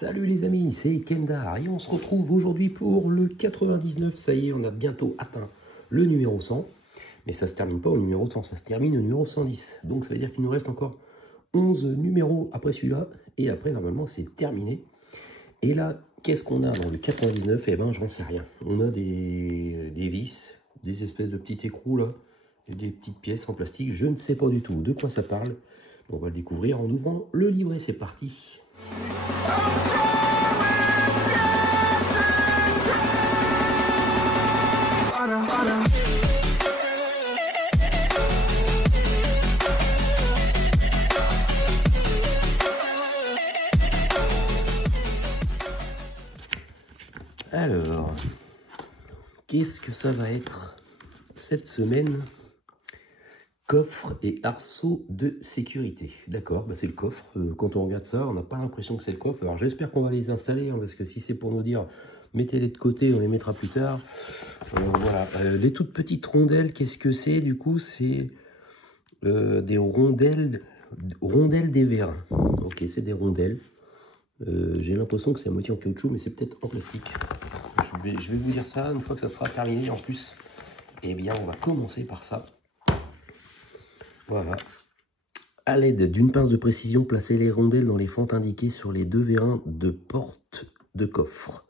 Salut les amis, c'est Kendar et on se retrouve aujourd'hui pour le 99. Ça y est, on a bientôt atteint le numéro 100. Mais ça ne se termine pas au numéro 100, ça se termine au numéro 110. Donc ça veut dire qu'il nous reste encore 11 numéros après celui-là. Et après, normalement, c'est terminé. Et là, qu'est-ce qu'on a dans le 99? Eh ben, j'en sais rien. On a des vis, des espèces de petits écrous là, et des petites pièces en plastique. Je ne sais pas du tout de quoi ça parle. On va le découvrir en ouvrant le livret. C'est parti. Alors, qu'est-ce que ça va être cette semaine? Coffre et arceau de sécurité. D'accord, bah c'est le coffre. Quand on regarde ça, on n'a pas l'impression que c'est le coffre. Alors j'espère qu'on va les installer, hein, parce que si c'est pour nous dire mettez-les de côté, on les mettra plus tard. Voilà, les toutes petites rondelles, qu'est-ce que c'est? Du coup, c'est des rondelles des vérins. Ok, c'est des rondelles. J'ai l'impression que c'est à moitié en caoutchouc, mais c'est peut-être en plastique. Je vais vous dire ça une fois que ça sera terminé. En plus, eh bien, on va commencer par ça. Voilà. À l'aide d'une pince de précision, placez les rondelles dans les fentes indiquées sur les deux vérins de porte de coffre.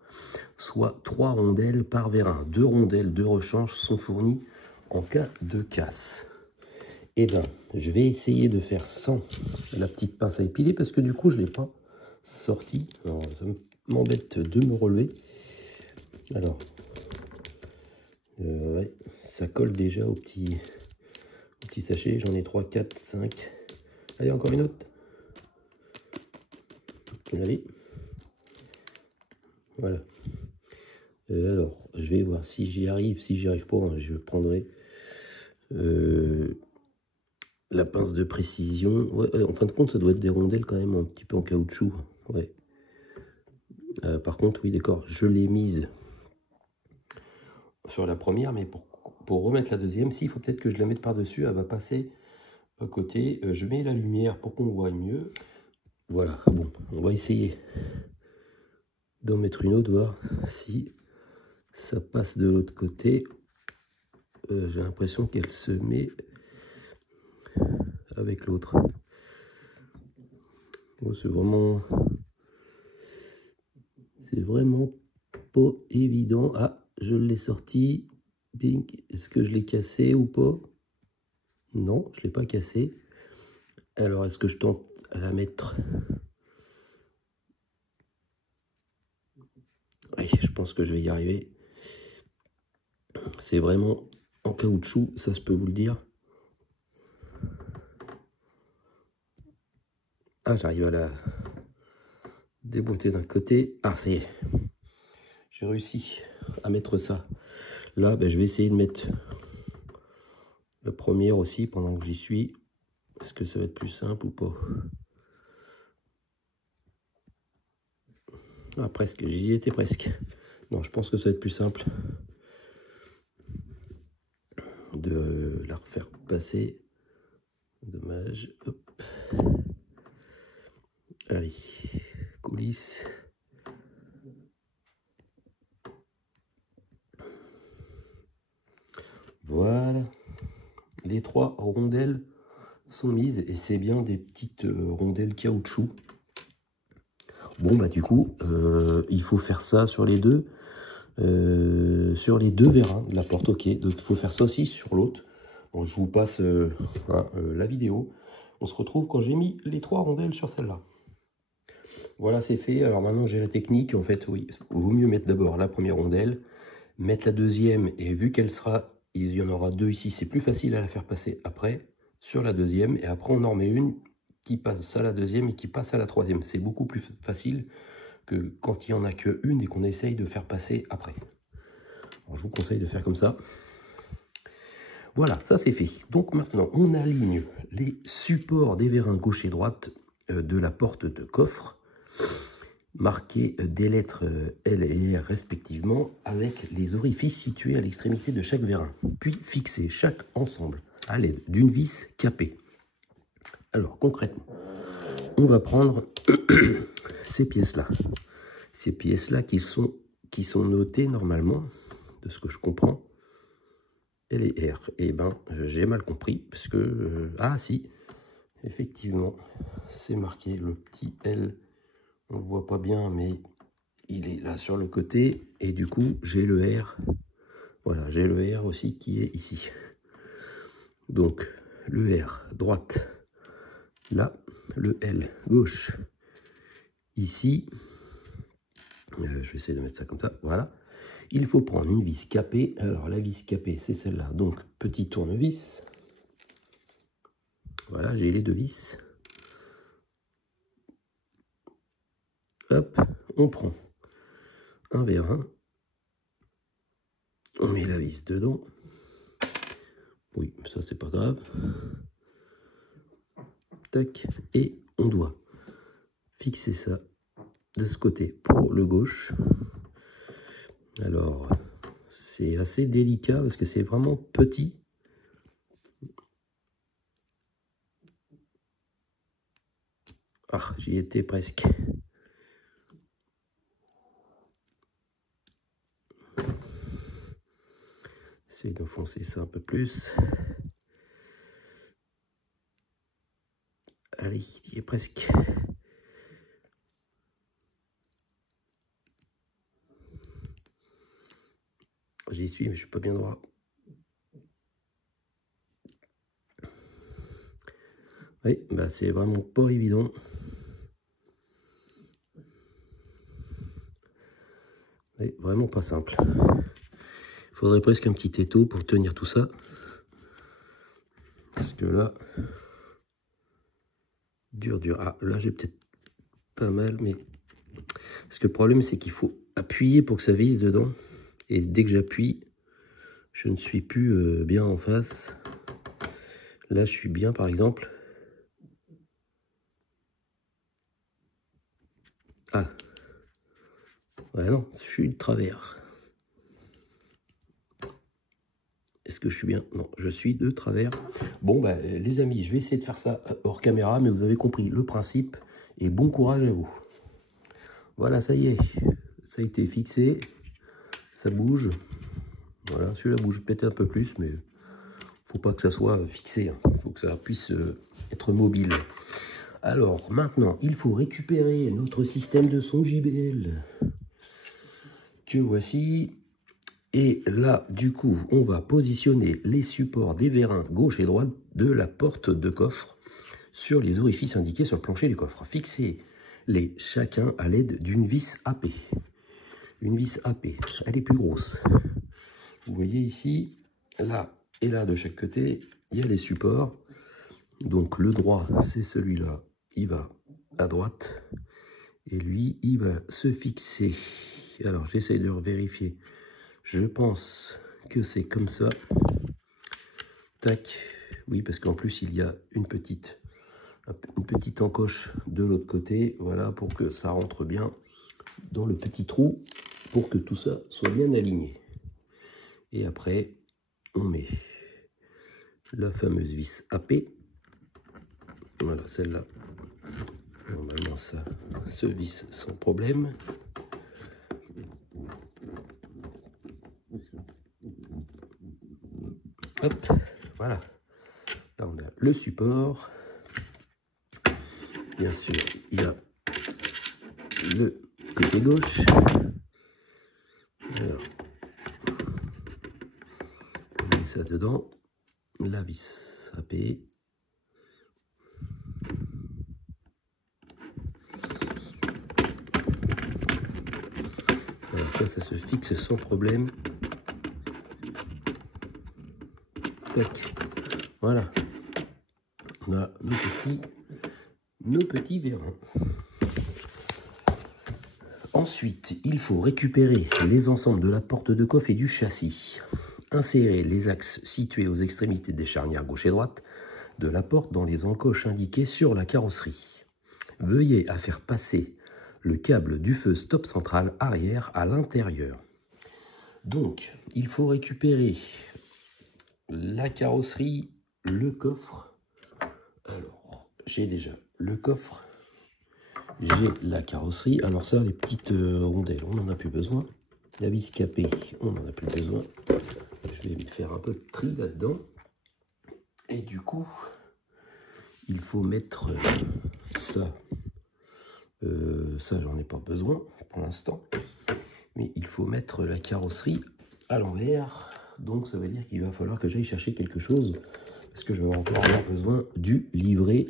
Soit 3 rondelles par vérin. 2 rondelles de rechange sont fournies en cas de casse. Et bien, je vais essayer de faire sans la petite pince à épiler parce que du coup, je ne l'ai pas sorti. Alors, ça m'embête de me relever. Alors, ouais, ça colle déjà au petit sachet. J'en ai 3, 4, 5. Allez, encore une autre. Allez. Voilà. Alors, je vais voir si j'y arrive. Si j'y arrive pas, hein, je prendrai la pince de précision. Ouais, en fin de compte, ça doit être des rondelles quand même un petit peu en caoutchouc. Ouais. Par contre, oui, d'accord, je l'ai mise sur la première, mais pour remettre la deuxième, il faut peut-être que je la mette par-dessus. Elle va passer à côté. Je mets la lumière pour qu'on voit mieux. Voilà, bon, on va essayer d'en mettre une autre, voir si ça passe de l'autre côté. J'ai l'impression qu'elle se met avec l'autre. Bon, c'est vraiment pas évident. Ah, je l'ai sorti. Est-ce que je l'ai cassé ou pas? Non, je ne l'ai pas cassé. Alors, est-ce que je tente à la mettre? Oui, je pense que je vais y arriver. C'est vraiment en caoutchouc, ça je peux vous le dire. Ah, j'arrive à la déboîter d'un côté. Ah, ça y est. J'ai réussi à mettre ça. Là, ben, je vais essayer de mettre la première aussi pendant que j'y suis. Est-ce que ça va être plus simple ou pas? Ah, presque. J'y étais presque. Non, je pense que ça va être plus simple de la refaire passer. Dommage. Hop. Allez. Coulisses. Voilà. Les 3 rondelles sont mises et c'est bien des petites rondelles caoutchouc. Bon bah du coup il faut faire ça sur les deux vérins de la porte. Ok, donc il faut faire ça aussi sur l'autre. Bon, je vous passe la vidéo. On se retrouve quand j'ai mis les 3 rondelles sur celle-là. Voilà, c'est fait. Alors maintenant j'ai la technique. En fait, oui, il vaut mieux mettre d'abord la première rondelle, mettre la deuxième, et vu qu'elle sera, il y en aura 2 ici, c'est plus facile à la faire passer après sur la deuxième, et après on en remet une qui passe à la deuxième et qui passe à la troisième. C'est beaucoup plus facile que quand il n'y en a qu'une et qu'on essaye de faire passer après. Alors, je vous conseille de faire comme ça. Voilà, ça c'est fait. Donc maintenant, on aligne les supports des vérins gauche et droite de la porte de coffre, marqués des lettres L et R respectivement, avec les orifices situés à l'extrémité de chaque vérin, puis fixer chaque ensemble à l'aide d'une vis capée. Alors concrètement, on va prendre ces pièces-là. Ces pièces-là qui sont notées normalement, de ce que je comprends, elle est R. Et ben, j'ai mal compris, parce que... ah si, effectivement, c'est marqué, le petit L, on ne le voit pas bien, mais il est là sur le côté, et du coup, j'ai le R. Voilà, j'ai le R aussi qui est ici. Donc, le R, droite, là, le L, gauche, ici. Je vais essayer de mettre ça comme ça, voilà. Il faut prendre une vis capée. Alors, la vis capée, c'est celle-là. Donc, petit tournevis. Voilà, j'ai les deux vis. Hop, on prend un vers un. On met la vis dedans. Oui, ça, c'est pas grave. Tac, et on doit fixer ça de ce côté pour le gauche. Alors, c'est assez délicat parce que c'est vraiment petit. Ah, j'y étais presque. J'essaie d'enfoncer ça un peu plus. Allez, il est presque. J'y suis, mais je suis pas bien droit. Oui, bah c'est vraiment pas évident. Oui, vraiment pas simple. Il faudrait presque un petit étau pour tenir tout ça. Parce que là, dur. Ah, là j'ai peut-être pas mal, mais... Parce que le problème, c'est qu'il faut appuyer pour que ça vise dedans. Et dès que j'appuie, je ne suis plus bien en face. Là, je suis bien, par exemple. Ah. Ouais, non, je suis de travers. Est-ce que je suis bien? Non, je suis de travers. Bon, bah, les amis, je vais essayer de faire ça hors caméra, mais vous avez compris le principe. Et bon courage à vous. Voilà, ça y est. Ça a été fixé. Ça bouge. Voilà, celui-là bouge peut-être un peu plus, mais faut pas que ça soit fixé. Il faut que ça puisse être mobile. Alors, maintenant, il faut récupérer notre système de son JBL. Que voici. Et là, du coup, on va positionner les supports des vérins gauche et droite de la porte de coffre sur les orifices indiqués sur le plancher du coffre. Fixez-les chacun à l'aide d'une vis AP. Une vis AP, elle est plus grosse. Vous voyez ici, là et là de chaque côté, il y a les supports. Donc le droit, c'est celui-là, il va à droite. Et lui, il va se fixer. Alors, j'essaie de vérifier. Je pense que c'est comme ça. Tac. Oui, parce qu'en plus, il y a une petite encoche de l'autre côté. Voilà, pour que ça rentre bien dans le petit trou, pour que tout ça soit bien aligné. Et après, on met la fameuse vis AP. Voilà, celle-là. Normalement, ça se visse sans problème. Hop, voilà. Là, on a le support. Bien sûr, il y a le côté gauche. Alors, on met ça dedans. La vis AP. Voilà, ça se fixe sans problème. Tac. Voilà. On a nos petits vérins. Ensuite, il faut récupérer les ensembles de la porte de coffre et du châssis. Insérer les axes situés aux extrémités des charnières gauche et droite de la porte dans les encoches indiquées sur la carrosserie. Veuillez à faire passer le câble du feu stop central arrière à l'intérieur. Donc, il faut récupérer la carrosserie, le coffre. Alors, j'ai déjà le coffre J'ai la carrosserie. Alors ça, les petites rondelles, on n'en a plus besoin. La vis capée, on n'en a plus besoin. Je vais faire un peu de tri là-dedans. Et du coup, il faut mettre ça. Ça, j'en ai pas besoin pour l'instant. Mais il faut mettre la carrosserie à l'envers. Donc ça veut dire qu'il va falloir que j'aille chercher quelque chose. Parce que je vais encore avoir besoin du livret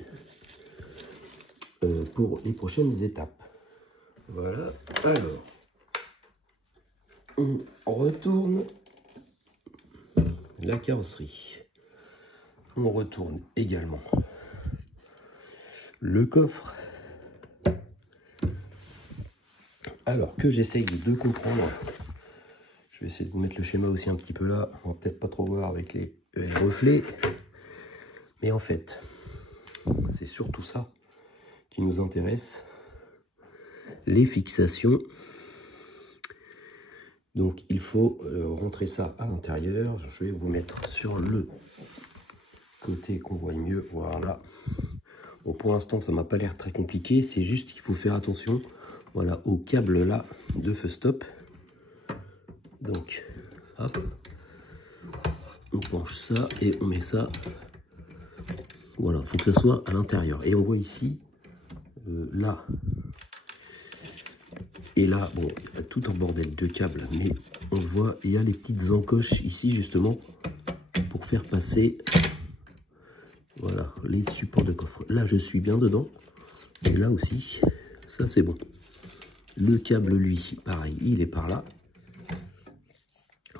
pour les prochaines étapes. Voilà. Alors, on retourne la carrosserie. On retourne également le coffre. Alors que j'essaye de comprendre, je vais essayer de vous mettre le schéma aussi un petit peu là. On va peut-être pas trop voir avec les reflets. Mais en fait, c'est surtout ça qui nous intéresse. Les fixations. Donc il faut rentrer ça à l'intérieur. Je vais vous mettre sur le côté qu'on voit mieux. Voilà. Bon, pour l'instant ça m'a pas l'air très compliqué. C'est juste qu'il faut faire attention, voilà, au câble là de feu stop. Donc hop, on penche ça et on met ça. Voilà, il faut que ça soit à l'intérieur. Et on voit ici, là et là, bon, il y a tout un bordel de câbles, mais on voit, il y a les petites encoches ici justement pour faire passer, voilà, les supports de coffre. Là, je suis bien dedans. Et là aussi, ça c'est bon. Le câble, lui, pareil, il est par là.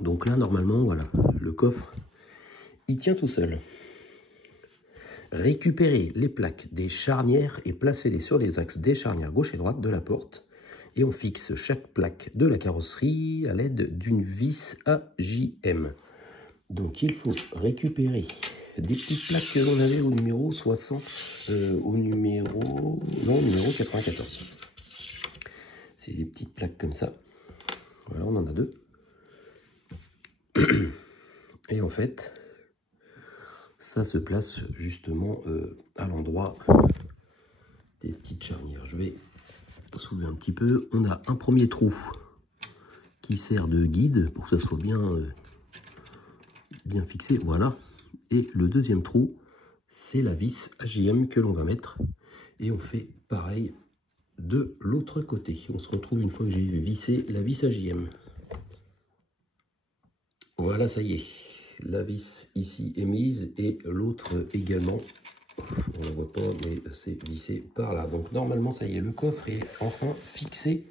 Donc là, normalement, voilà, le coffre, il tient tout seul. Récupérer les plaques des charnières et placer-les sur les axes des charnières gauche et droite de la porte. Et on fixe chaque plaque de la carrosserie à l'aide d'une vis AJM. Donc il faut récupérer des petites plaques que l'on avait au numéro 60, au numéro 94. C'est des petites plaques comme ça. Voilà, on en a deux. Et en fait, ça se place justement à l'endroit des petites charnières. Je vais soulever un petit peu. On a un premier trou qui sert de guide pour que ça soit bien fixé. Voilà. Et le deuxième trou, c'est la vis AJM que l'on va mettre. Et on fait pareil de l'autre côté. On se retrouve une fois que j'ai vissé la vis AJM. Voilà, ça y est. La vis ici est mise et l'autre également. On ne la voit pas, mais c'est vissé par là. Donc normalement, ça y est, le coffre est enfin fixé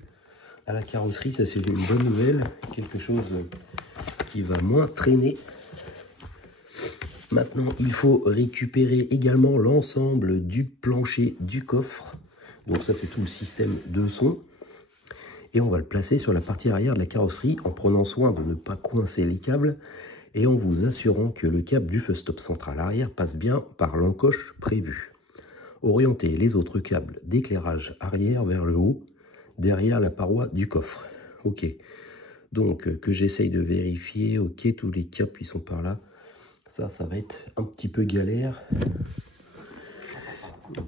à la carrosserie. Ça, c'est une bonne nouvelle. Quelque chose qui va moins traîner. Maintenant, il faut récupérer également l'ensemble du plancher du coffre. Donc ça, c'est tout le système de son. Et on va le placer sur la partie arrière de la carrosserie en prenant soin de ne pas coincer les câbles et en vous assurant que le câble du feu stop central arrière passe bien par l'encoche prévue. Orientez les autres câbles d'éclairage arrière vers le haut, derrière la paroi du coffre. Ok, donc que j'essaye de vérifier, ok, tous les câbles qui sont par là. Ça va être un petit peu galère.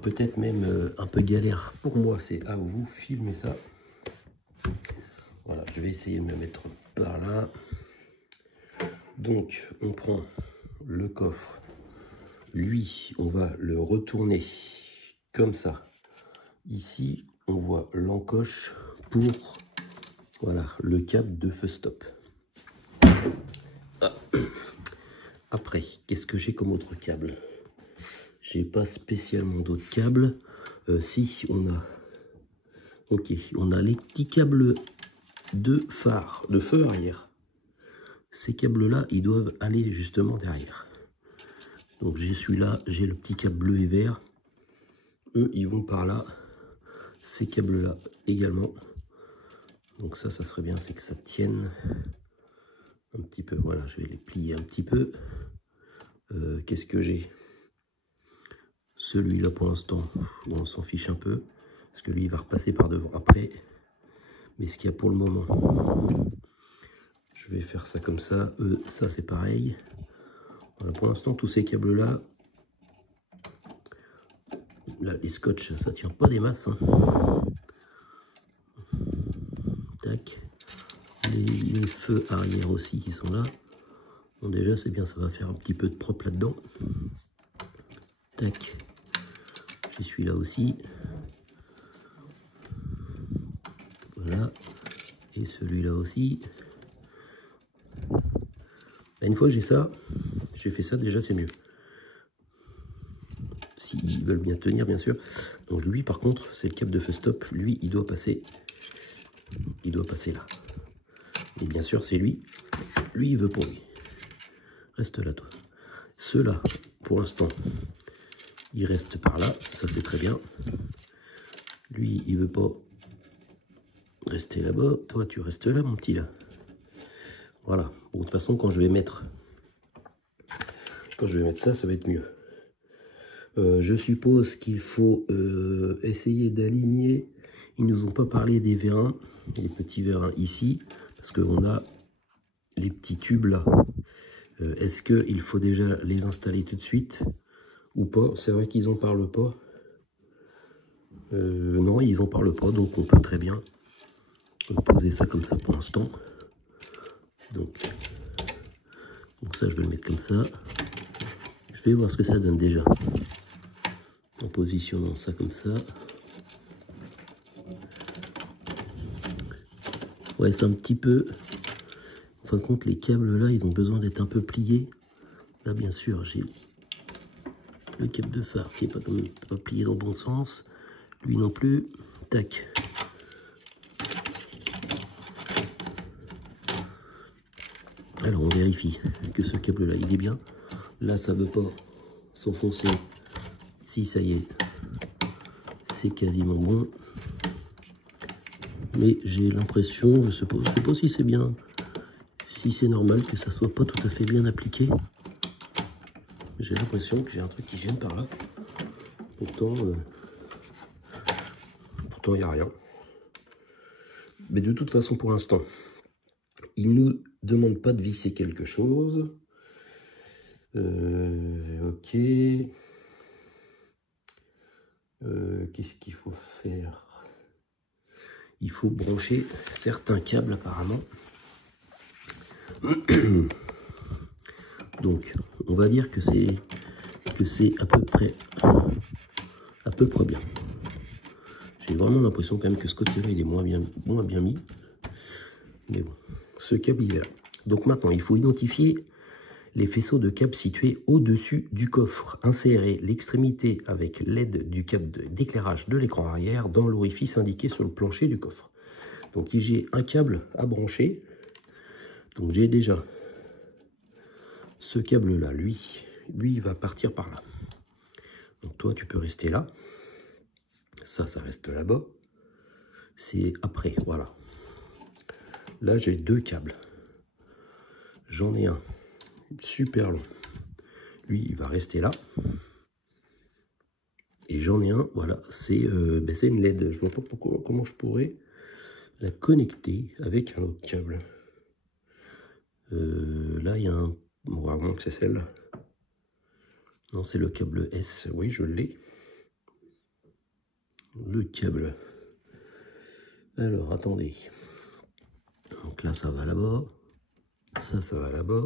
Peut-être même un peu galère pour moi, c'est à vous filmer ça. Voilà, je vais essayer de me mettre par là. Donc, on prend le coffre. Lui, on va le retourner comme ça. Ici, on voit l'encoche pour, voilà, le câble de feu stop. Ah. Après, qu'est-ce que j'ai comme autre câble? J'ai pas spécialement d'autres câbles. Si, on a... Ok, on a les petits câbles de phare, de feu arrière. Ces câbles-là, ils doivent aller justement derrière. Donc j'ai celui-là, j'ai le petit câble bleu et vert. Eux, ils vont par là. Ces câbles-là également. Donc ça serait bien, c'est que ça tienne un petit peu. Voilà, je vais les plier un petit peu. Qu'est-ce que j'ai? Celui-là, pour l'instant, on s'en fiche un peu. Parce que lui, il va repasser par devant après. Mais ce qu'il y a pour le moment, je vais faire ça comme ça. Ça, c'est pareil. Voilà, pour l'instant, tous ces câbles-là Là, les scotch, ça tient pas des masses. Hein. Tac. Les feux arrière aussi qui sont là. Bon, déjà, c'est bien, ça va faire un petit peu de propre là-dedans. Tac. J'ai celui-là aussi. Voilà. Et celui-là aussi. Une fois que j'ai ça, j'ai fait ça, déjà, c'est mieux. S'ils veulent bien tenir, bien sûr. Donc lui, par contre, c'est le câble de feu stop. Lui, il doit passer là. Et bien sûr, c'est lui. Lui, il veut pour lui. Reste là, toi. Ceux-là, pour l'instant, ils restent par là. Ça, c'est très bien. Lui, il veut pas rester là-bas. Toi, tu restes là, mon petit, là. Voilà. Bon, de toute façon, quand je vais mettre ça, ça va être mieux. Je suppose qu'il faut essayer d'aligner. Ils nous ont pas parlé des vérins, les petits vérins ici, parce qu'on a les petits tubes là. Est-ce qu'il faut déjà les installer tout de suite ou pas? C'est vrai qu'ils en parlent pas. Non, ils en parlent pas, donc on peut très bien poser ça comme ça pour l'instant. Donc ça, je vais le mettre comme ça. Je vais voir ce que ça donne déjà. En positionnant ça comme ça. Ouais, c'est un petit peu... En fin de compte, les câbles là, ils ont besoin d'être un peu pliés. Là, bien sûr, j'ai le câble de phare qui n'est pas plié dans le bon sens. Lui non plus. Tac. Alors, on vérifie que ce câble là, il est bien. Là, ça ne veut pas s'enfoncer. Si, ça y est. C'est quasiment bon. Mais j'ai l'impression, je sais pas si c'est bien, si c'est normal que ça soit pas tout à fait bien appliqué. J'ai l'impression que j'ai un truc qui gêne par là. Pourtant, il n'y a rien. Mais de toute façon, pour l'instant, il nous demande pas de visser quelque chose. Ok. Qu'est-ce qu'il faut faire? Il faut brancher certains câbles apparemment. Donc, on va dire que c'est à peu près bien. J'ai vraiment l'impression quand même que ce côté-là, il est moins bien mis. Mais bon, ce câble, il est là. Donc maintenant, il faut identifier les faisceaux de câbles situés au-dessus du coffre. Insérer l'extrémité avec l'aide du câble d'éclairage de l'écran arrière dans l'orifice indiqué sur le plancher du coffre. Donc j'ai un câble à brancher. Donc j'ai déjà ce câble-là. Lui, il va partir par là. Donc toi, tu peux rester là. Ça reste là-bas. C'est après, voilà. Là, j'ai deux câbles. J'en ai un super long. Lui, il va rester là. Et j'en ai un, voilà, c'est une LED. Je vois pas comment je pourrais la connecter avec un autre câble. Là, il y a un... Bon, à moins que c'est celle-là. Non, c'est le câble S. Oui, je l'ai. Le câble. Alors, attendez. Donc là, ça va là-bas. Ça va là-bas.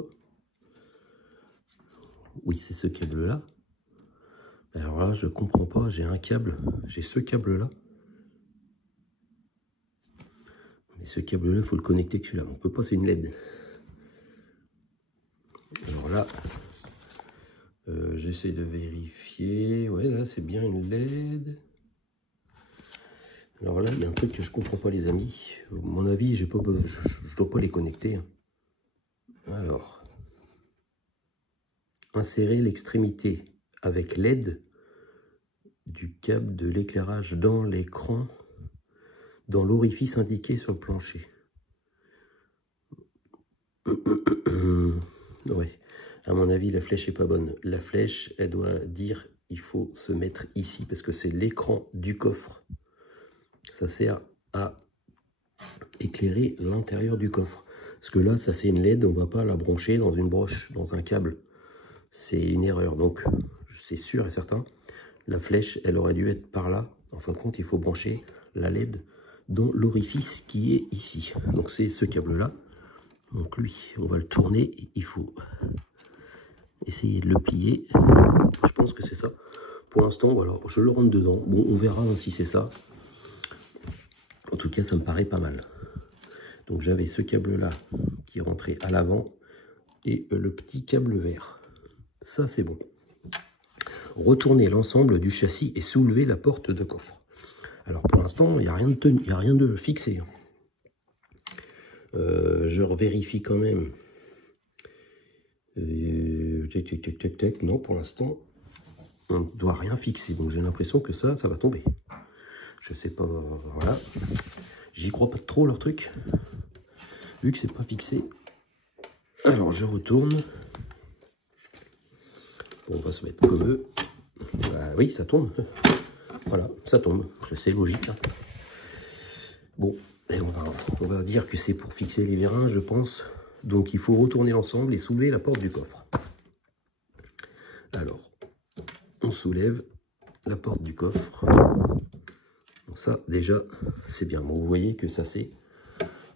Oui, c'est ce câble-là. Alors là, je comprends pas. J'ai un câble. J'ai ce câble-là. Mais ce câble-là, il faut le connecter que celui-là. On peut pas, c'est une LED. Alors là, j'essaie de vérifier. Ouais, là, c'est bien une LED. Alors là, il y a un truc que je comprends pas, les amis. À mon avis, je dois pas les connecter. Alors, insérer l'extrémité avec l'aide du câble de l'éclairage dans l'écran, dans l'orifice indiqué sur le plancher. Ouais, à mon avis, la flèche est pas bonne. La flèche, elle doit dire, il faut se mettre ici, parce que c'est l'écran du coffre. Ça sert à éclairer l'intérieur du coffre. Parce que là, ça c'est une LED, on ne va pas la brancher dans une broche, dans un câble. C'est une erreur. Donc, c'est sûr et certain, La flèche, elle aurait dû être par là. En fin de compte, il faut brancher la LED dans l'orifice qui est ici. Donc c'est ce câble-là. Donc lui, on va le tourner. Il faut essayer de le plier. Je pense que c'est ça. Pour l'instant, voilà, je le rentre dedans. Bon, on verra si c'est ça. En tout cas, ça me paraît pas mal. Donc j'avais ce câble-là qui rentrait à l'avant et le petit câble vert. Ça, c'est bon. Retourner l'ensemble du châssis et soulever la porte de coffre. Alors pour l'instant, il n'y a rien de tenu, il n'y a rien de fixé. Je revérifie quand même. Non, pour l'instant, on ne doit rien fixer. Donc j'ai l'impression que ça va tomber. Je sais pas, voilà. J'y crois pas trop leur truc. Vu que c'est pas fixé. Alors je retourne. On va se mettre comme eux. Bah oui, ça tombe. Voilà, ça tombe. C'est logique. Hein. Bon, et on va dire que c'est pour fixer les vérins, je pense. Donc il faut retourner l'ensemble et soulever la porte du coffre. Alors, on soulève la porte du coffre. Donc ça, déjà, c'est bien. Bon, vous voyez que ça s'est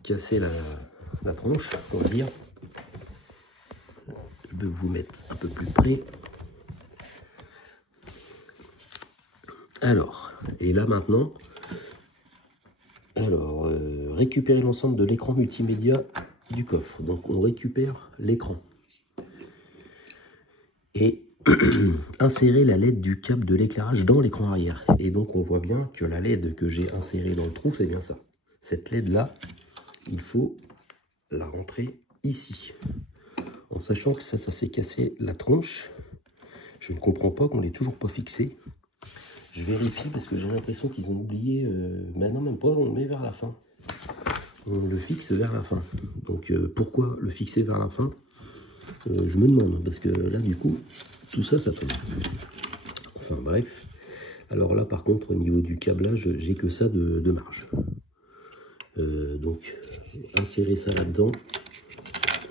cassé la tronche, on va dire. Je vais vous mettre un peu plus près. Alors, et là maintenant, récupérer l'ensemble de l'écran multimédia du coffre. Donc on récupère l'écran. Et insérer la LED du câble de l'éclairage dans l'écran arrière. Et donc on voit bien que la LED que j'ai insérée dans le trou, c'est bien ça. Cette LED là, il faut la rentrer ici. En sachant que ça s'est cassé la tronche. Je ne comprends pas qu'on l'ait toujours pas fixé. Je vérifie parce que j'ai l'impression qu'ils ont oublié. Maintenant même pas, on le met vers la fin. On le fixe vers la fin. Donc pourquoi le fixer vers la fin? Je me demande, parce que là du coup, tout ça, ça tombe. Enfin bref. Alors là par contre, au niveau du câblage, j'ai que ça de marge. Donc insérer ça là-dedans,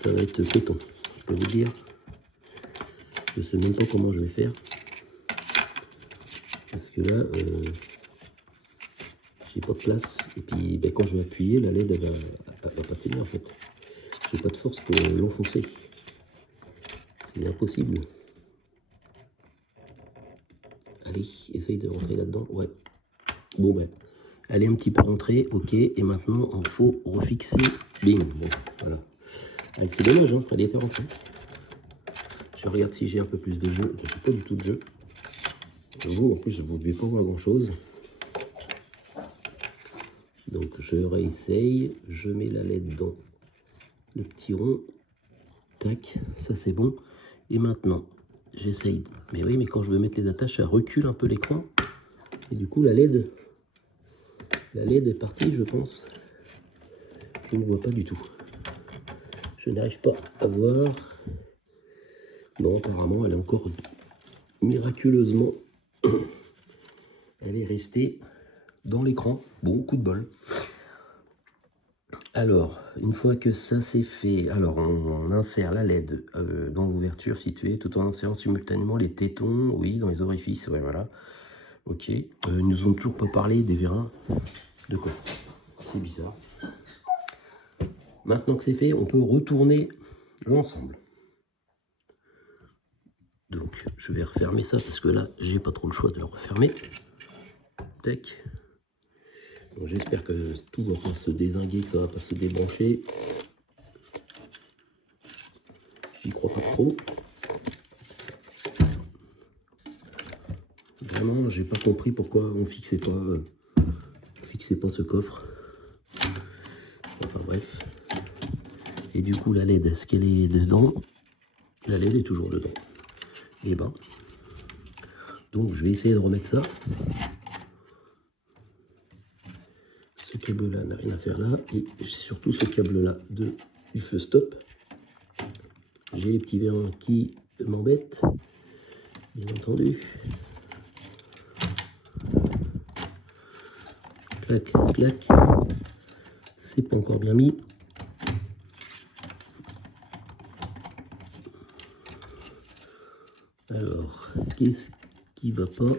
ça va être coton. Je peux vous dire. Je sais même pas comment je vais faire. Parce que là, j'ai pas de place. Et puis ben, quand je vais appuyer, la LED elle va pas tenir en fait. J'ai pas de force pour l'enfoncer. C'est impossible. Allez, essaye de rentrer là-dedans. Ouais. Bon ben, elle est un petit peu rentrée, ok. Et maintenant, il faut refixer. Bing. Bon, voilà. C'est dommage, hein, elle était rentrée. Je regarde si j'ai un peu plus de jeu. Je n'ai pas du tout de jeu. Vous, en plus, vous ne devez pas voir grand-chose. Donc, je réessaye. Je mets la LED dans le petit rond. Tac, ça c'est bon. Et maintenant, j'essaye. Mais oui, mais quand je veux mettre les attaches, ça recule un peu l'écran. Et du coup, la LED est partie, je pense. Je ne vois pas du tout. Je n'arrive pas à voir. Non, apparemment, elle est encore miraculeusement. Elle est restée dans l'écran. Bon, coup de bol. Alors, une fois que ça c'est fait, alors on insère la LED dans l'ouverture située tout en insérant simultanément les tétons, oui, dans les orifices, ouais, voilà. Ok. Ils nous ont toujours pas parlé des vérins de quoi. C'est bizarre. Maintenant que c'est fait, on peut retourner l'ensemble. Donc, je vais refermer ça parce que là, j'ai pas trop le choix de le refermer. Tac. J'espère que tout va pas se dézinguer, que ça va pas se débrancher. J'y crois pas trop. Vraiment, j'ai pas compris pourquoi on fixait pas ce coffre. Enfin bref. Et du coup, la LED, est-ce qu'elle est dedans? La LED est toujours dedans. Et ben, donc je vais essayer de remettre ça. Ce câble là n'a rien à faire là, et surtout ce câble là du feu stop. J'ai les petits vérins qui m'embêtent, bien entendu. Clac, clac. C'est pas encore bien mis. Alors, qui va pas.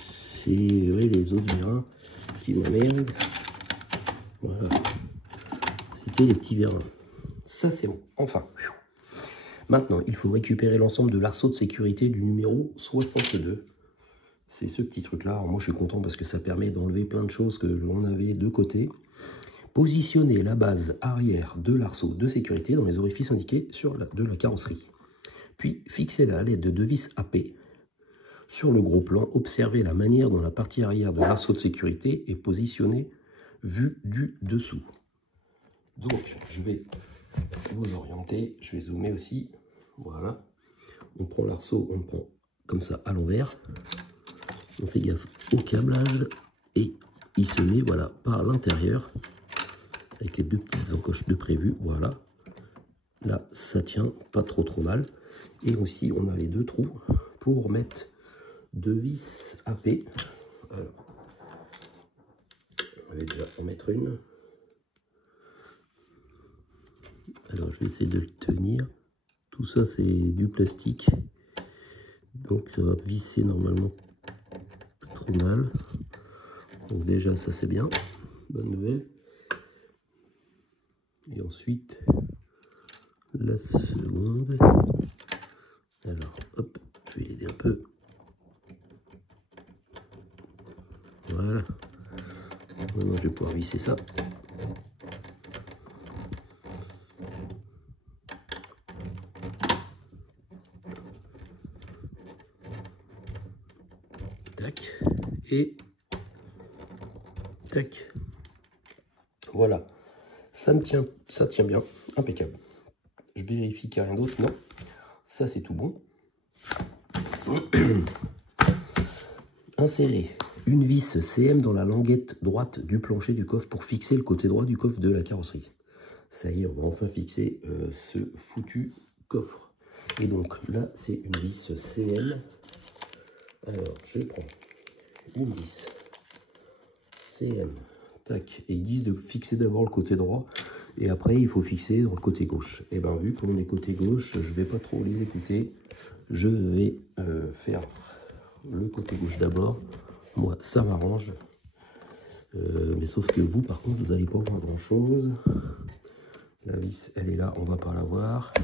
C'est les autres vérins qui m'emmerdent. Voilà. C'était les petits vérins. Ça c'est bon. Enfin. Maintenant, il faut récupérer l'ensemble de l'arceau de sécurité du numéro 62. C'est ce petit truc-là. Moi, je suis content parce que ça permet d'enlever plein de choses que l'on avait de côté. Positionner la base arrière de l'arceau de sécurité dans les orifices indiqués de la carrosserie. Puis, fixer à l'aide de deux vis AP. Sur le gros plan, observez la manière dont la partie arrière de l'arceau de sécurité est positionnée vue du dessous. Donc, je vais vous orienter. Je vais zoomer aussi. Voilà. On prend l'arceau, on le prend comme ça à l'envers. On fait gaffe au câblage et il se met voilà par l'intérieur avec les deux petites encoches de prévu. Voilà. Là, ça tient pas trop mal. Et aussi, on a les deux trous pour mettre deux vis AP. Alors, on va déjà en mettre une. Alors, je vais essayer de le tenir. Tout ça, c'est du plastique. Donc, ça va visser normalement pas trop mal. Donc, déjà, ça, c'est bien. Bonne nouvelle. Et ensuite, la seconde. Alors, hop, je vais l'aider un peu. Voilà. Maintenant, je vais pouvoir visser ça. Tac. Et tac. Voilà. Ça tient bien. Impeccable. Je vérifie qu'il n'y a rien d'autre. Non. Ça, c'est tout bon. Insérer une vis CM dans la languette droite du plancher du coffre pour fixer le côté droit du coffre de la carrosserie. Ça y est, on va enfin fixer ce foutu coffre. Et donc là, c'est une vis CM. Alors, je prends une vis CM. Tac. Et ils disent de fixer d'abord le côté droit. Et après, il faut fixer dans le côté gauche. Et bien, vu qu'on est côté gauche, je ne vais pas trop les écouter. Je vais faire le côté gauche d'abord. Moi, ça m'arrange. Mais sauf que vous, par contre, vous n'allez pas voir grand-chose. La vis, elle est là, on va pas la voir.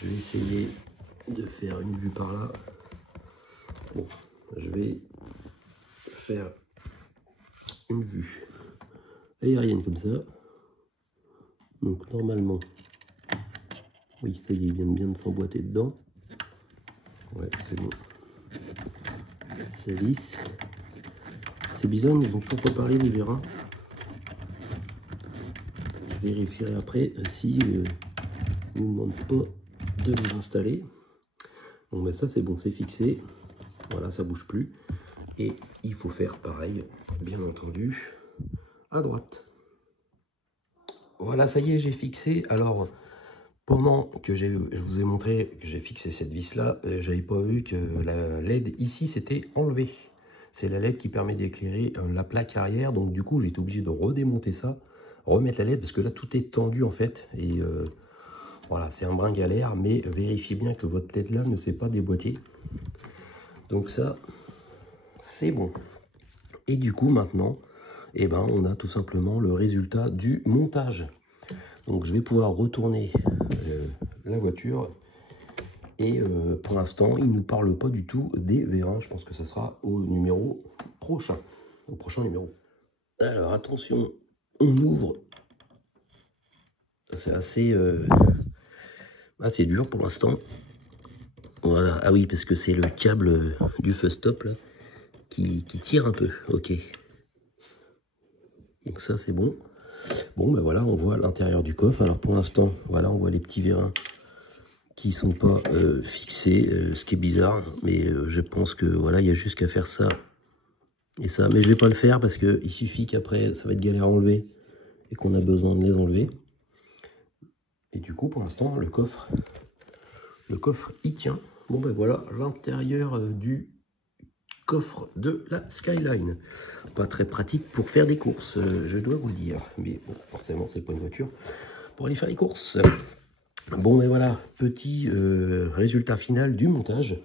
Je vais essayer de faire une vue par là. Bon, je vais faire une vue aérienne comme ça. Donc normalement, oui, ça y est, il vient bien de s'emboîter dedans. Ouais, c'est bon. C'est lisse. C'est bizarre, ils n'ont toujours pas parlé des vérins. Je vérifierai après si ils ne demandent pas de les installer. Donc ben ça c'est bon, c'est fixé. Voilà, ça bouge plus. Et il faut faire pareil, bien entendu, à droite. Voilà, ça y est, j'ai fixé. Alors, pendant que je vous ai montré que j'ai fixé cette vis-là, j'avais pas vu que la LED ici s'était enlevée. C'est la LED qui permet d'éclairer la plaque arrière. Donc du coup, j'ai été obligé de redémonter ça, remettre la LED, parce que là, tout est tendu en fait. Et voilà, c'est un brin galère, mais vérifiez bien que votre LED là ne s'est pas déboîté. Donc ça, c'est bon. Et du coup, maintenant, eh ben, on a tout simplement le résultat du montage. Donc je vais pouvoir retourner la voiture. Et pour l'instant, il ne nous parle pas du tout des vérins. Je pense que ça sera au numéro prochain. Au prochain numéro. Alors attention, on ouvre. C'est assez dur pour l'instant. Voilà. Ah oui, parce que c'est le câble du feu stop là, qui tire un peu. Ok. Donc ça c'est bon. Bon ben voilà, on voit l'intérieur du coffre. Alors pour l'instant, voilà, on voit les petits vérins qui sont pas fixés, ce qui est bizarre, mais je pense que voilà, il y a juste qu'à faire ça et ça. Mais je vais pas le faire parce que il suffit qu'après ça va être galère à enlever et qu'on a besoin de les enlever. Et du coup, pour l'instant, le coffre il tient. Bon ben voilà l'intérieur du coffre de la Skyline. Pas très pratique pour faire des courses, je dois vous dire. Mais bon, forcément, c'est pas une voiture pour aller faire les courses. Bon, et voilà, petit résultat final du montage.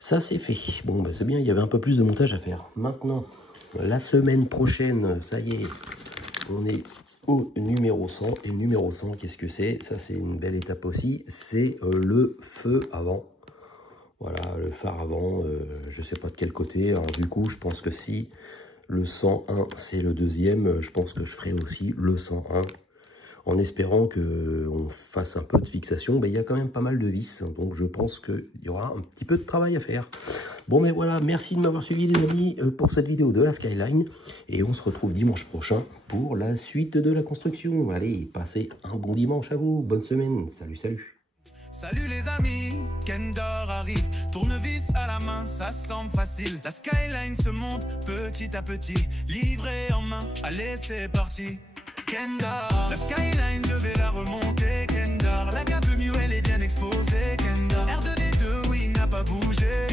Ça, c'est fait. Bon, bah, c'est bien, il y avait un peu plus de montage à faire. Maintenant, la semaine prochaine, ça y est, on est au numéro 100. Et le numéro 100, qu'est-ce que c'est? Ça, c'est une belle étape aussi. C'est le feu avant. Voilà, le phare avant, je sais pas de quel côté. Alors, du coup, je pense que si le 101, c'est le deuxième, je pense que je ferai aussi le 101. En espérant qu'on fasse un peu de fixation, il y a quand même pas mal de vis, donc je pense qu'il y aura un petit peu de travail à faire. Bon, mais voilà, merci de m'avoir suivi les amis pour cette vidéo de la Skyline, et on se retrouve dimanche prochain pour la suite de la construction. Allez, passez un bon dimanche à vous, bonne semaine, salut, salut. Salut les amis, Kendor arrive, tournevis à la main, ça semble facile. La Skyline se monte petit à petit, livré en main, allez c'est parti. Kendor, la Skyline je vais la remonter. Kendor, la gamme mieux elle est bien exposée. Kendor, R2D2 oui n'a pas bougé.